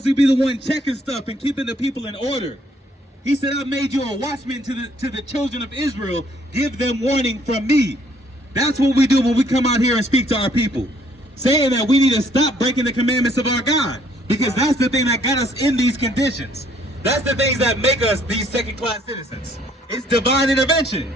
supposed to be the one checking stuff and keeping the people in order. He said, I made you a watchman to the children of Israel. Give them warning from me. That's what we do when we come out here and speak to our people. Saying that we need to stop breaking the commandments of our God. Because that's the thing that got us in these conditions. That's the things that make us these second-class citizens. It's divine intervention.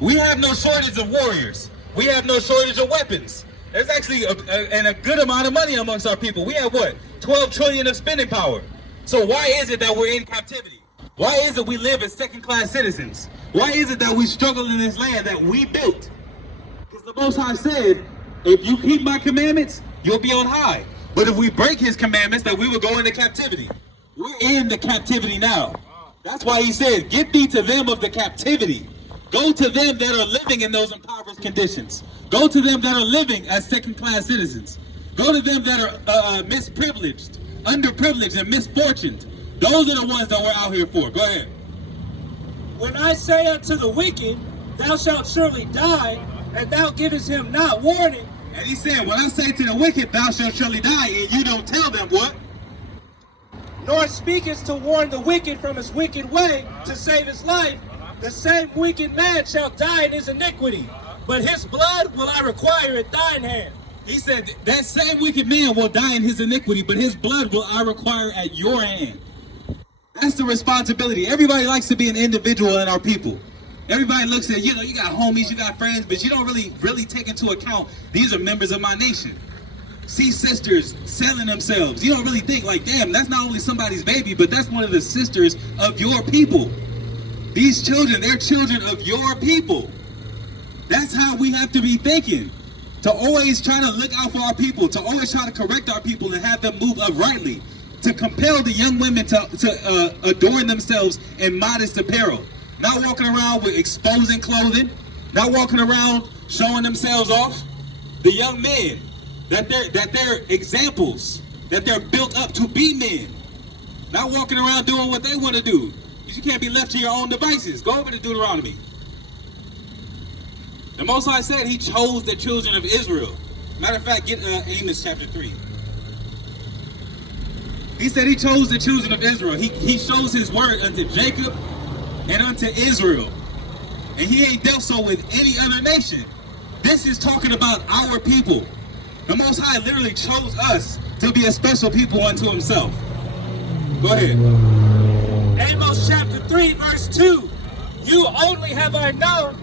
We have no shortage of warriors. We have no shortage of weapons. There's actually a good amount of money amongst our people. We have what? 12 trillion of spending power. So why is it that we're in captivity? Why is it we live as second-class citizens? Why is it that we struggle in this land that we built? Because the Most High said, if you keep my commandments, you'll be on high. But if we break his commandments, then we will go into captivity. We're in the captivity now. That's why he said, get thee to them of the captivity. Go to them that are living in those impoverished conditions. Go to them that are living as second-class citizens. Go to them that are misprivileged, underprivileged, and misfortuned. Those are the ones that we're out here for. Go ahead. When I say unto the wicked, thou shalt surely die, and thou givest him not warning. And he said, when I say to the wicked, thou shalt surely die, and you don't tell them what? Nor speakest to warn the wicked from his wicked way to save his life, the same wicked man shall die in his iniquity, but his blood will I require at thine hand. He said, that same wicked man will die in his iniquity, but his blood will I require at your hand. That's the responsibility. Everybody likes to be an individual in our people. Everybody looks at, you got homies, you got friends, but you don't really take into account, these are members of my nation. See sisters selling themselves. You don't really think like, damn, that's not only somebody's baby, but that's one of the sisters of your people. These children, they're children of your people. That's how we have to be thinking. To always try to look out for our people, to always try to correct our people and have them move uprightly. To compel the young women to adorn themselves in modest apparel. Not walking around with exposing clothing. Not walking around showing themselves off. The young men, that they're examples. That they're built up to be men. Not walking around doing what they want to do. You can't be left to your own devices. Go over to Deuteronomy. The Most High said he chose the children of Israel. Matter of fact, get Amos chapter 3. He said he chose the children of Israel. He shows his word unto Jacob and unto Israel. And he ain't dealt so with any other nation. This is talking about our people. The Most High literally chose us to be a special people unto himself. Go ahead. Amos chapter 3, verse 2. You only have I known.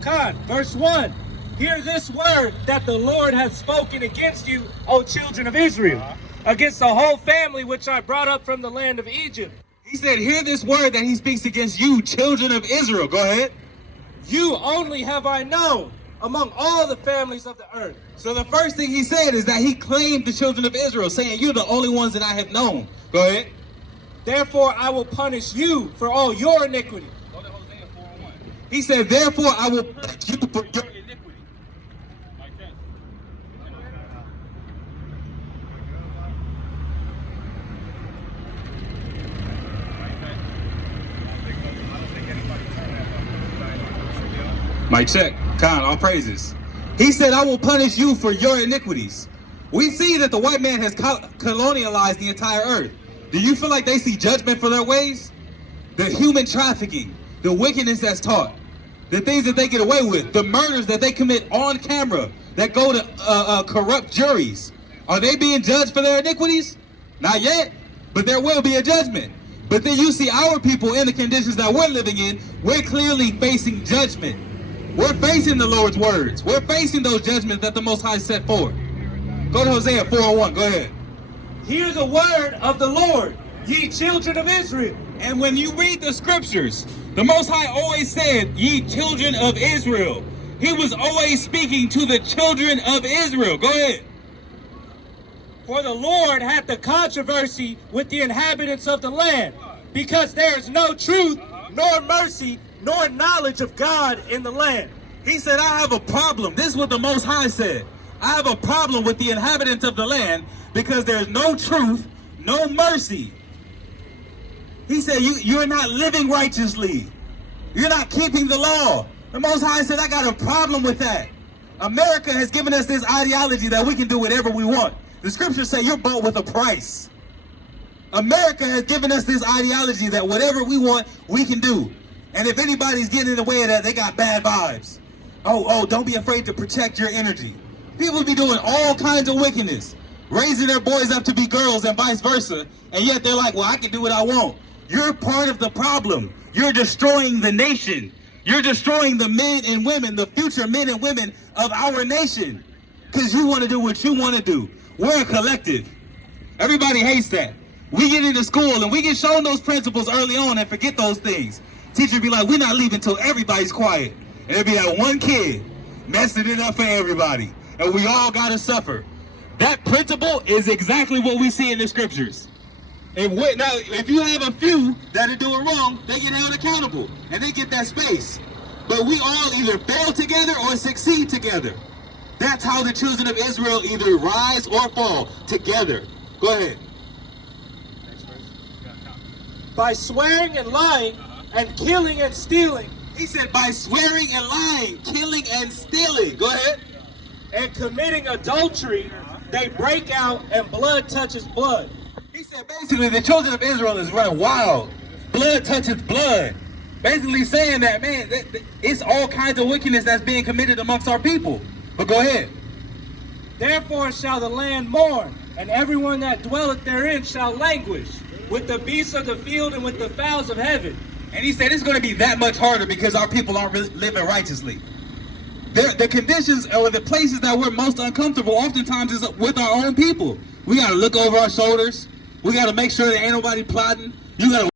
God, verse 1. Hear this word that the Lord hath spoken against you, O children of Israel, against the whole family which I brought up from the land of Egypt. He said, hear this word that he speaks against you, children of Israel. Go ahead. You only have I known among all the families of the earth. So the first thing he said is that he claimed the children of Israel, saying, you're the only ones that I have known. Go ahead. Therefore I will punish you for all your iniquity. He said, therefore I will punish you for your iniquity. Mic check. Khan, all praises. He said, I will punish you for your iniquities. We see that the white man has colonialized the entire earth. Do you feel like they see judgment for their ways? The human trafficking, the wickedness that's taught, the things that they get away with, the murders that they commit on camera that go to corrupt juries. Are they being judged for their iniquities? Not yet, but there will be a judgment. But then you see our people in the conditions that we're living in, we're clearly facing judgment. We're facing the Lord's words. We're facing those judgments that the Most High set forth. Go to Hosea 4:1. Go ahead. Hear the word of the Lord, ye children of Israel. And when you read the scriptures, the Most High always said, ye children of Israel. He was always speaking to the children of Israel. Go ahead. For the Lord hath the controversy with the inhabitants of the land, because there is no truth, nor mercy, nor knowledge of God in the land. He said, I have a problem. This is what the Most High said. I have a problem with the inhabitants of the land because there's no truth, no mercy. He said, you're not living righteously. You're not keeping the law. The Most High said, I got a problem with that. America has given us this ideology that we can do whatever we want. The scriptures say you're bought with a price. America has given us this ideology that whatever we want, we can do. And if anybody's getting in the way of that, they got bad vibes. Oh, don't be afraid to protect your energy. People be doing all kinds of wickedness, raising their boys up to be girls and vice versa, and yet they're like, well, I can do what I want. You're part of the problem. You're destroying the nation. You're destroying the men and women, the future men and women of our nation, because you want to do what you want to do. We're a collective. Everybody hates that. We get into school and we get shown those principles early on and forget those things. Teacher be like, we're not leaving until everybody's quiet. And it'll be that one kid messing it up for everybody. And we all got to suffer. That principle is exactly what we see in the scriptures. Now, if you have a few that are doing wrong, they get held accountable and they get that space. But we all either fail together or succeed together. That's how the children of Israel either rise or fall together. Go ahead. By swearing and lying and killing and stealing. He said by swearing and lying, killing and stealing. Go ahead. And committing adultery, they break out and blood touches blood. He said basically the children of Israel is running wild. Blood touches blood. Basically saying that, man, it's all kinds of wickedness that's being committed amongst our people. But go ahead. Therefore shall the land mourn, and everyone that dwelleth therein shall languish, with the beasts of the field and with the fowls of heaven. And he said it's going to be that much harder because our people aren't really living righteously. The conditions or the places that we're most uncomfortable oftentimes is with our own people. We got to look over our shoulders. We got to make sure there ain't nobody plotting. You got to